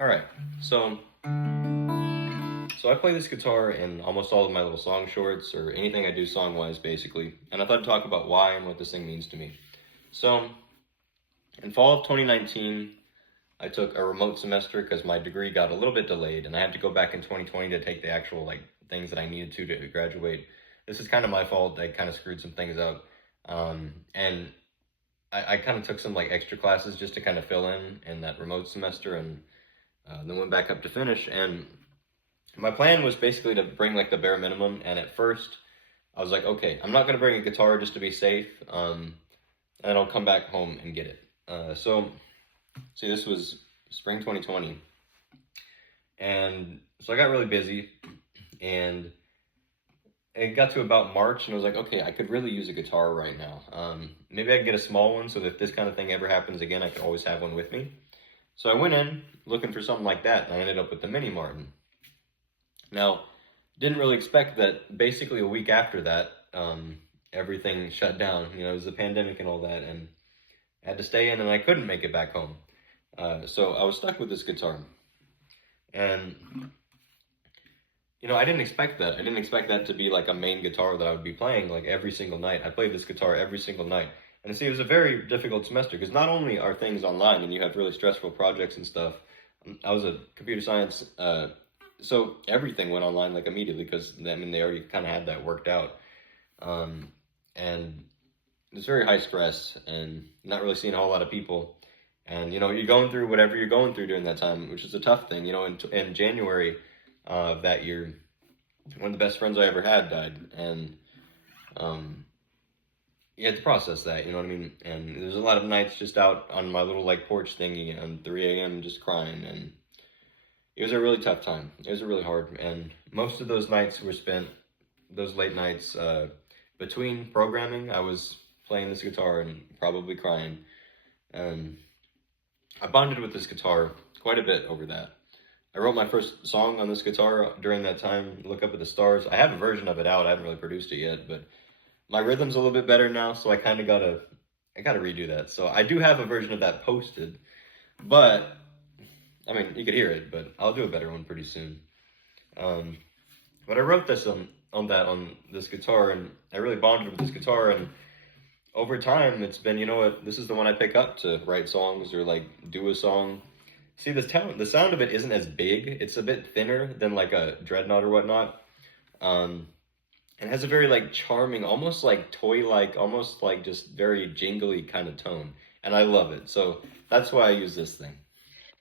All right, so I play this guitar in almost all of my little song shorts or anything I do song-wise, basically. And I thought I'd talk about why and what this thing means to me. So, in fall of 2019, I took a remote semester because my degree got a little bit delayed, and I had to go back in 2020 to take the actual things that I needed to graduate. This is kind of my fault. I kind of screwed some things up, and I kind of took some extra classes just to kind of fill in that remote semester, and then went back up to finish. And my plan was basically to bring the bare minimum. And at first, I was like, okay, I'm not gonna bring a guitar just to be safe, and I'll come back home and get it. So, see, this was spring 2020, and so I got really busy, and it got to about March, and I was like, okay, I could really use a guitar right now. Maybe I could get a small one so that if this kind of thing ever happens again, I could always have one with me. So I went in looking for something like that, and I ended up with the Mini Martin. Now, didn't really expect that basically a week after that, everything shut down. It was the pandemic and all that, and I had to stay in, and I couldn't make it back home. So I was stuck with this guitar. And I didn't expect that. I didn't expect that to be a main guitar that I would be playing every single night. I played this guitar every single night. And see, it was a very difficult semester because not only are things online and you have really stressful projects and stuff. I was a computer science, so everything went online immediately because they already kind of had that worked out. And it's very high stress and not really seeing a whole lot of people. And you're going through whatever you're going through during that time, which is a tough thing. In January of that year, one of the best friends I ever had died, and you had to process that, you know what I mean? And there's a lot of nights just out on my little porch thingy at 3 a.m. just crying, and it was a really tough time. It was really hard, and most of those nights were spent, those late nights, between programming. I was playing this guitar and probably crying, and I bonded with this guitar quite a bit over that. I wrote my first song on this guitar during that time, Look Up at the Stars. I have a version of it out. I haven't really produced it yet, but my rhythm's a little bit better now, so I gotta redo that. So I do have a version of that posted, but you could hear it, but I'll do a better one pretty soon. But I wrote this on this guitar, and I really bonded with this guitar, and over time it's been, this is the one I pick up to write songs or do a song. See, the sound of it isn't as big. It's a bit thinner than a Dreadnought or whatnot. And has a very charming, almost toy-like, almost just very jingly kind of tone. And I love it. So that's why I use this thing.